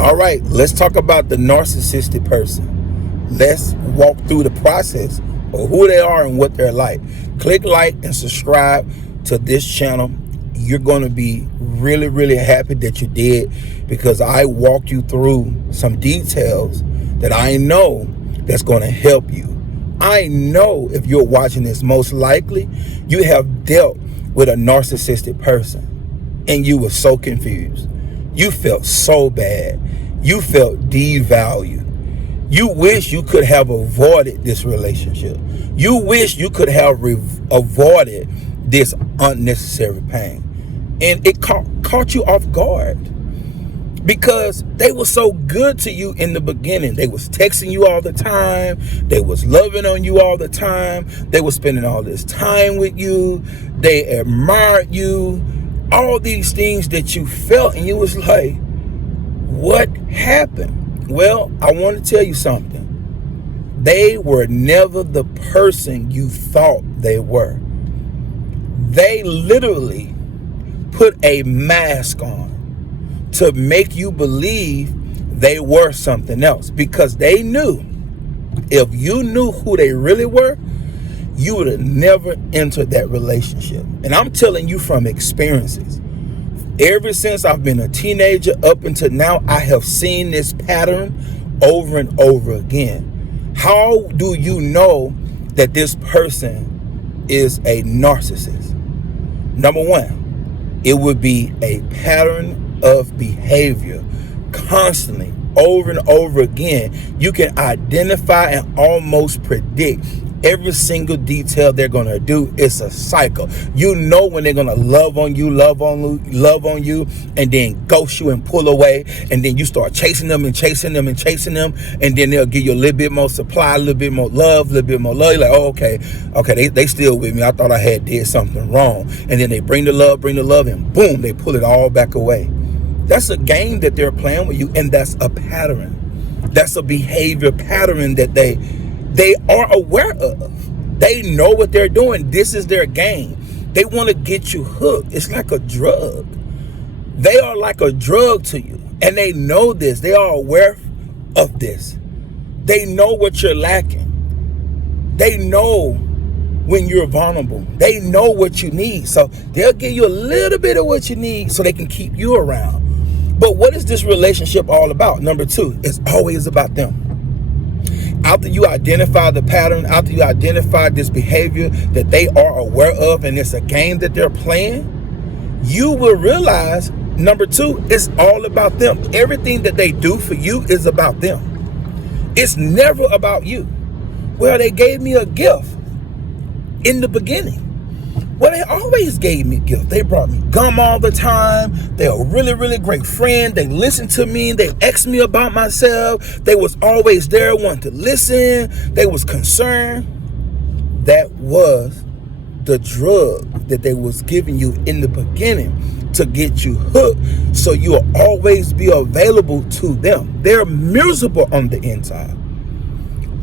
All right, let's talk about the narcissistic person. Let's walk through the process of who they are and what they're like. Click like and subscribe to this channel. You're going to be really, really happy that you did, because I walked you through some details that I know that's going to help you. I know if you're watching this, most likely you have dealt with a narcissistic person and you were so confused. You felt so bad. You felt devalued. You wish you could have avoided this relationship. You wish you could have avoided this unnecessary pain. And it caught you off guard, because they were so good to you in the beginning. They was texting you all the time. They was loving on you all the time. They were spending all this time with you. They admired you. All these things that you felt, and you was like, what happened? Well, I want to tell you something. They were never the person you thought they were. They literally put a mask on to make you believe they were something else, because they knew if you knew who they really were, you would have never entered that relationship. And I'm telling you from experiences. Ever since I've been a teenager up until now, I have seen this pattern over and over again. How do you know that this person is a narcissist? Number one, it would be a pattern of behavior constantly, over and over again. You can identify and almost predict every single detail they're going to do. It's a cycle. You know when they're going to love on you, and then ghost you and pull away, and then you start chasing them, and then they'll give you a little bit more supply, a little bit more love. You're like, oh, okay, they still with me. I thought I had did something wrong. And then they bring the love, and boom, they pull it all back away. That's a game that they're playing with you, and that's a pattern. That's a behavior pattern that they are aware of. They know what they're doing. This is their game. They want to get you hooked. It's like a drug. They are like a drug to you, and they know this. They are aware of this. They know what you're lacking. They know when you're vulnerable. They know what you need. So they'll give you a little bit of what you need so they can keep you around. But what is this relationship all about? Number two, it's always about them. After you identify the pattern, after you identify this behavior that they are aware of, and it's a game that they're playing, you will realize, number two, it's all about them. Everything that they do for you is about them. It's never about you. Well, they gave me a gift in the beginning. Well, they always gave me gifts. They brought me gum all the time. They're a really, really great friend. They listened to me. They asked me about myself. They was always there, wanting to listen. They was concerned. That was the drug that they was giving you in the beginning to get you hooked, so you'll always be available to them. They're miserable on the inside.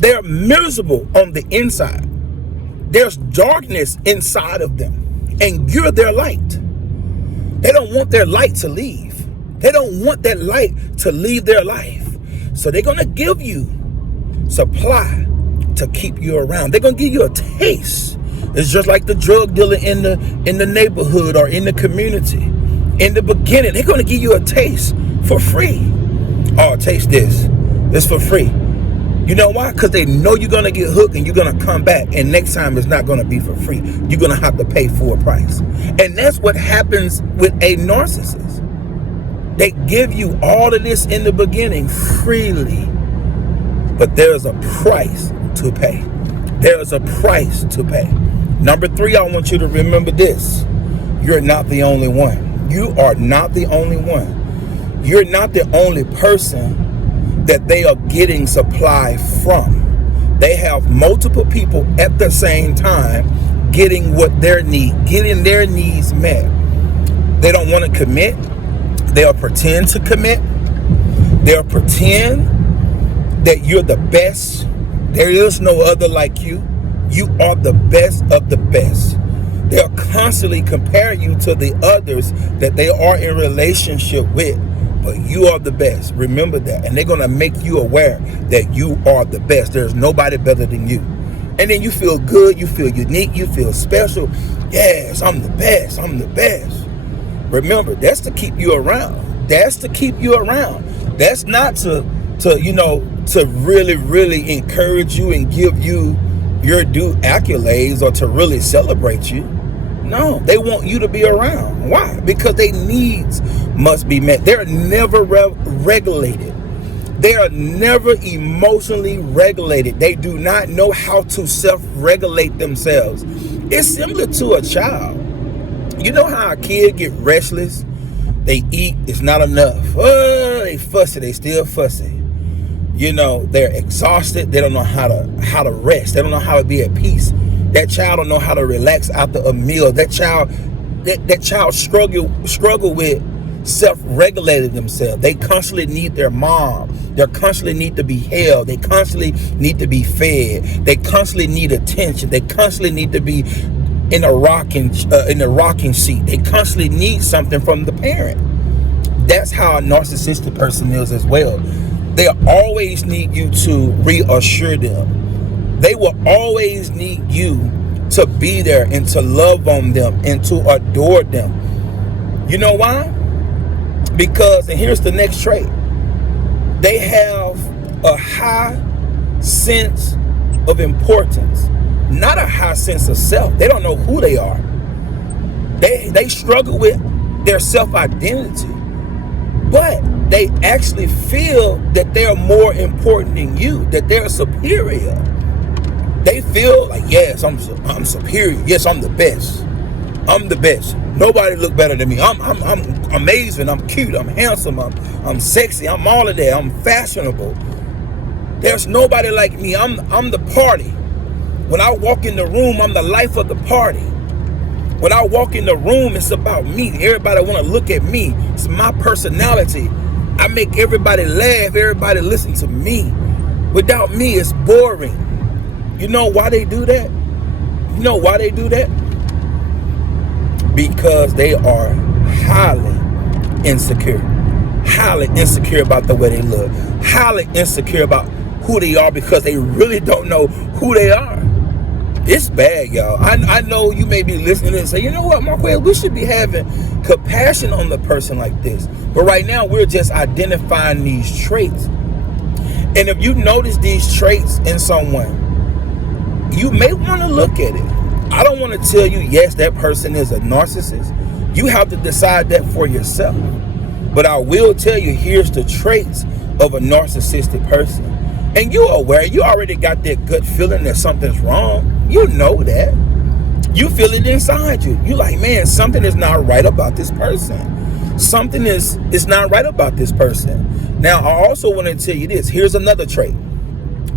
They're miserable on the inside. There's darkness inside of them, and you're their light. They don't want their light to leave. They don't want that light to leave their life. So they're going to give you supply to keep you around. They're going to give you a taste. It's just like the drug dealer in the neighborhood or in the community. In the beginning, they're going to give you a taste for free. Oh, taste this. It's for free. You know why? Because they know you're going to get hooked, and you're going to come back, and next time it's not going to be for free. You're going to have to pay full price. And that's what happens with a narcissist. They give you all of this in the beginning freely, but there's a price to pay. There's a price to pay. Number three, I want you to remember this. You're not the only one. You are not the only one. You're not the only person that they are getting supply from. They have multiple people at the same time getting what their getting their needs met. They don't want to commit. They'll pretend to commit. They'll pretend that you're the best. There is no other like you. You are the best of the best. They'll constantly compare you to the others that they are in relationship with. but you are the best. Remember that. And they're going to make you aware that you are the best. There's nobody better than you. And then you feel good, you feel unique, you feel special. Yes, I'm the best, I'm the best. Remember, that's to keep you around. That's to keep you around. That's not to really encourage you and give you your due accolades or to really celebrate you. No, they want you to be around. Why? Because their needs must be met. They're never regulated. They are never emotionally regulated. They do not know how to self-regulate themselves. It's similar to a child. You know how a kid get restless? They eat, it's not enough. Oh, they fussy, they still fussy. You know, they're exhausted. They don't know how to rest. They don't know how to be at peace. That child don't know how to relax after a meal. That child struggle with self-regulating themselves. They constantly need their mom. They constantly need to be held. They constantly need to be fed. They constantly need attention. They constantly need to be in a rocking seat. They constantly need something from the parent. That's how a narcissistic person is as well. They always need you to reassure them. They will always need you to be there and to love on them and to adore them. You know why? Because, and here's the next trait, they have a high sense of importance, not a high sense of self. They don't know who they are. They struggle with their self-identity, but they actually feel that they're more important than you, that they're superior. They feel like, yes, I'm superior. Yes, I'm the best. I'm the best. Nobody look better than me. I'm amazing. I'm cute. I'm handsome. I'm sexy. I'm all of that. I'm fashionable. There's nobody like me. I'm the party. When I walk in the room, I'm the life of the party. When I walk in the room, it's about me. Everybody want to look at me. It's my personality. I make everybody laugh. Everybody listen to me. Without me, it's boring. You know why they do that? You know why they do that? Because they are highly insecure. Highly insecure about the way they look. Highly insecure about who they are because they really don't know who they are. It's bad, y'all. I know you may be listening and say, you know what, Marquez, we should be having compassion on the person like this. But right now, we're just identifying these traits. And if you notice these traits in someone, you may want to look at it. I don't want to tell you, yes, that person is a narcissist. You have to decide that for yourself. But I will tell you, here's the traits of a narcissistic person. And you're aware, you already got that gut feeling that something's wrong. You know that. You feel it inside you. You're like, man, something is not right about this person. Something is not right about this person. Now, I also want to tell you this. Here's another trait.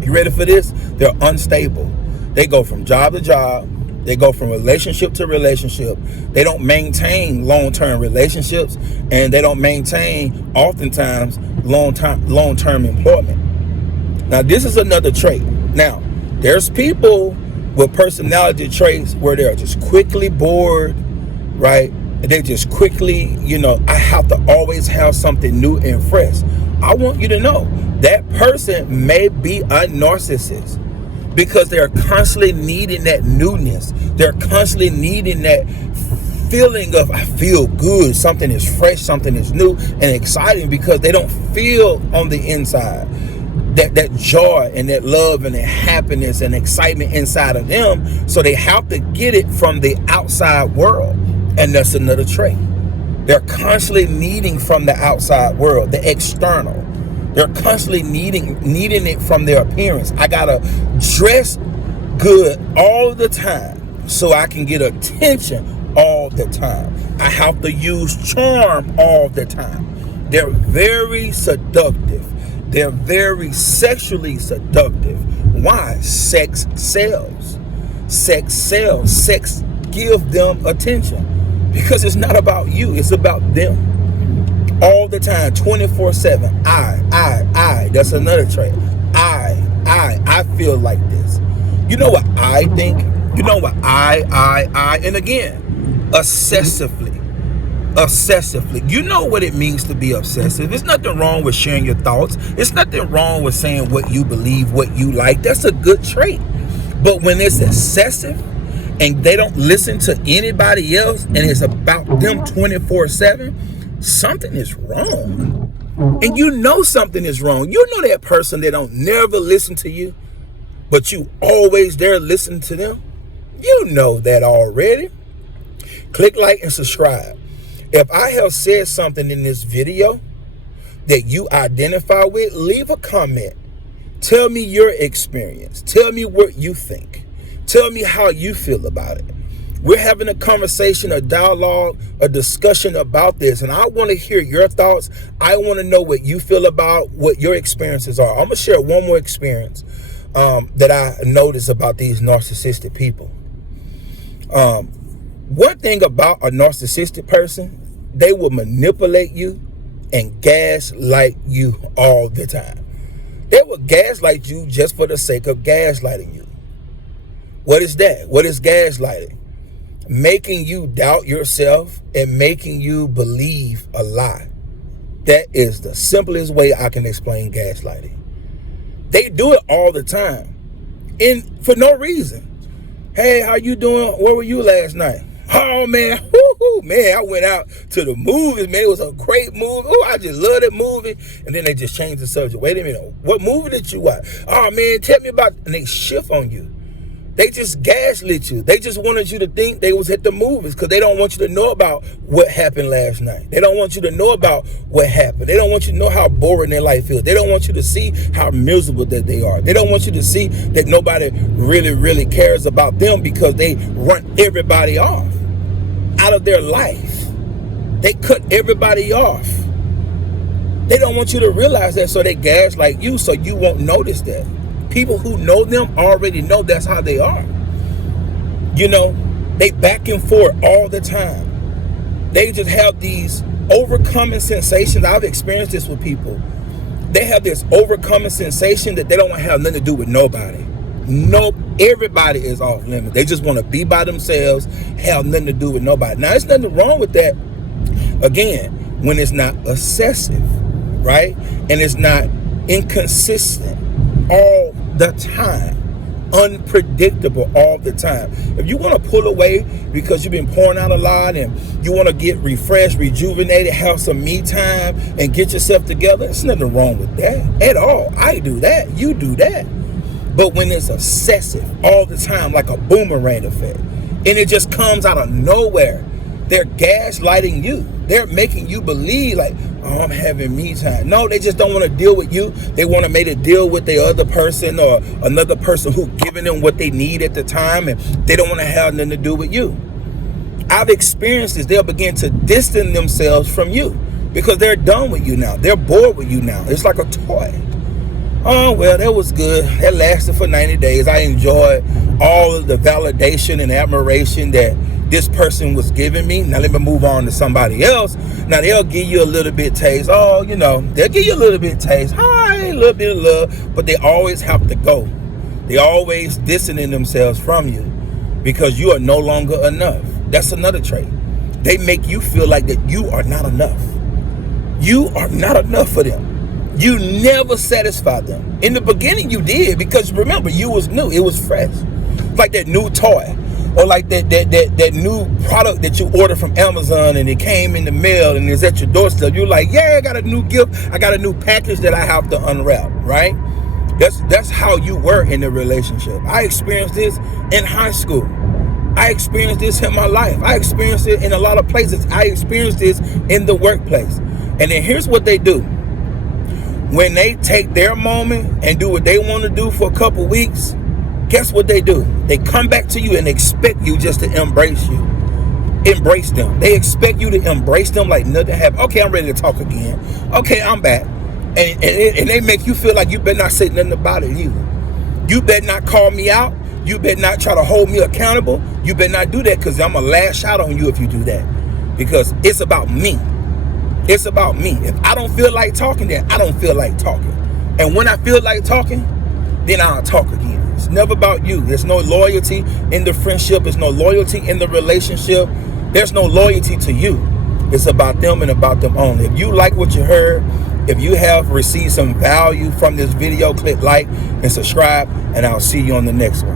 You ready for this? They're unstable. They go from job to job. They go from relationship to relationship. They don't maintain long-term relationships, and they don't maintain, oftentimes, long-term employment. Now, this is another trait. Now, there's people with personality traits where they're just quickly bored, right? They just quickly, I have to always have something new and fresh. I want you to know that person may be a narcissist because they're constantly needing that newness. They're constantly needing that feeling of, I feel good, something is fresh, something is new and exciting, because they don't feel on the inside that joy and that love and that happiness and excitement inside of them. So they have to get it from the outside world. And that's another trait. They're constantly needing from the outside world, the external. They're constantly needing it from their appearance. I gotta dress good all the time so I can get attention all the time. I have to use charm all the time. They're very seductive. They're very sexually seductive. Why? Sex sells. Sex sells. Sex gives them attention. Because it's not about you, it's about them. All the time, 24/7. I. That's another trait. I feel like this. You know what I think? You know what I. And again, obsessively. obsessively. You know what it means to be obsessive. There's nothing wrong with sharing your thoughts. It's nothing wrong with saying what you believe, what you like. That's a good trait. But when it's excessive and they don't listen to anybody else and it's about them 24/7, something is wrong. And you know something is wrong. You know that person that don't never listen to you, but you always there listening to them. You know that already. Click like and subscribe. If I have said something in this video that you identify with, leave a comment. Tell me your experience. Tell me what you think. Tell me how you feel about it. We're having a conversation, a dialogue, a discussion about this, and I want to hear your thoughts. I want to know what you feel about what your experiences are. I'm going to share one more experience that I noticed about these narcissistic people. One thing about a narcissistic person, they will manipulate you and gaslight you all the time. They will gaslight you just for the sake of gaslighting you. What is that? What is gaslighting? Making you doubt yourself and making you believe a lie. That is the simplest way I can explain gaslighting. They do it all the time and for no reason. Hey, how you doing? Where were you last night? Oh, man. Woo-hoo, man, I went out to the movies, man. It was a great movie. Oh, I just love that movie. And then they just change the subject. Wait a minute. What movie did you watch? Oh, man, tell me about... And they shift on you. They just gaslit you. They just wanted you to think they was at the movies because they don't want you to know about what happened last night. They don't want you to know about what happened. They don't want you to know how boring their life is. They don't want you to see how miserable that they are. They don't want you to see that nobody really cares about them because they run everybody off out of their life. They cut everybody off. They don't want you to realize that, so they gaslight you so you won't notice that. People who know them already know that's how they are. You know, they back and forth all the time. They just have these overcoming sensations. I've experienced this with people. They have this overcoming sensation that they don't want to have nothing to do with nobody. Nope, everybody is off limits. They just want to be by themselves, have nothing to do with nobody. Now, there's nothing wrong with that, again, when it's not excessive, right? And it's not inconsistent all the time, unpredictable all the time. If you want to pull away because you've been pouring out a lot and you want to get refreshed, rejuvenated, have some me time and get yourself together, there's nothing wrong with that at all. I do that. You do that. But when it's excessive all the time, like a boomerang effect, and it just comes out of nowhere, they're gaslighting you. They're making you believe like, oh, I'm having me time. No, they just don't want to deal with you. They want to make a deal with the other person or another person who giving them what they need at the time, and they don't want to have nothing to do with you. I've experienced this. They'll begin to distance themselves from you because they're done with you now. They're bored with you now. It's like a toy. Oh, well, that was good. That lasted for 90 days. I enjoyed all of the validation and admiration that this person was giving me. Now let me move on to somebody else. Now they'll give you a little bit taste. Oh, you know, they'll give you a little bit taste. Hi, a little bit of love. But they always have to go. They always distancing themselves from you because you are no longer enough. That's another trait. They make you feel like that you are not enough. You are not enough for them. You never satisfy them. In the beginning you did, because remember, you was new. It was fresh. Like that new toy, or like that new product that you ordered from Amazon and it came in the mail and it's at your doorstep. You're like, yeah, I got a new gift. I got a new package that I have to unwrap, right? That's how you were in the relationship. I experienced this in high school. I experienced this in my life. I experienced it in a lot of places. I experienced this in the workplace. And then here's what they do. When they take their moment and do what they want to do for a couple weeks, guess what they do? They come back to you and expect you just to embrace you. Embrace them. They expect you to embrace them like nothing happened. Okay, I'm ready to talk again. Okay, I'm back. And they make you feel like you better not say nothing about it either. You better not call me out. You better not try to hold me accountable. You better not do that, because I'm going to lash out on you if you do that. Because it's about me. It's about me. If I don't feel like talking, then I don't feel like talking. And when I feel like talking, then I'll talk again. It's never about you. There's no loyalty in the friendship. There's no loyalty in the relationship. There's no loyalty to you. It's about them and about them only. If you like what you heard, if you have received some value from this video, click like and subscribe, and I'll see you on the next one.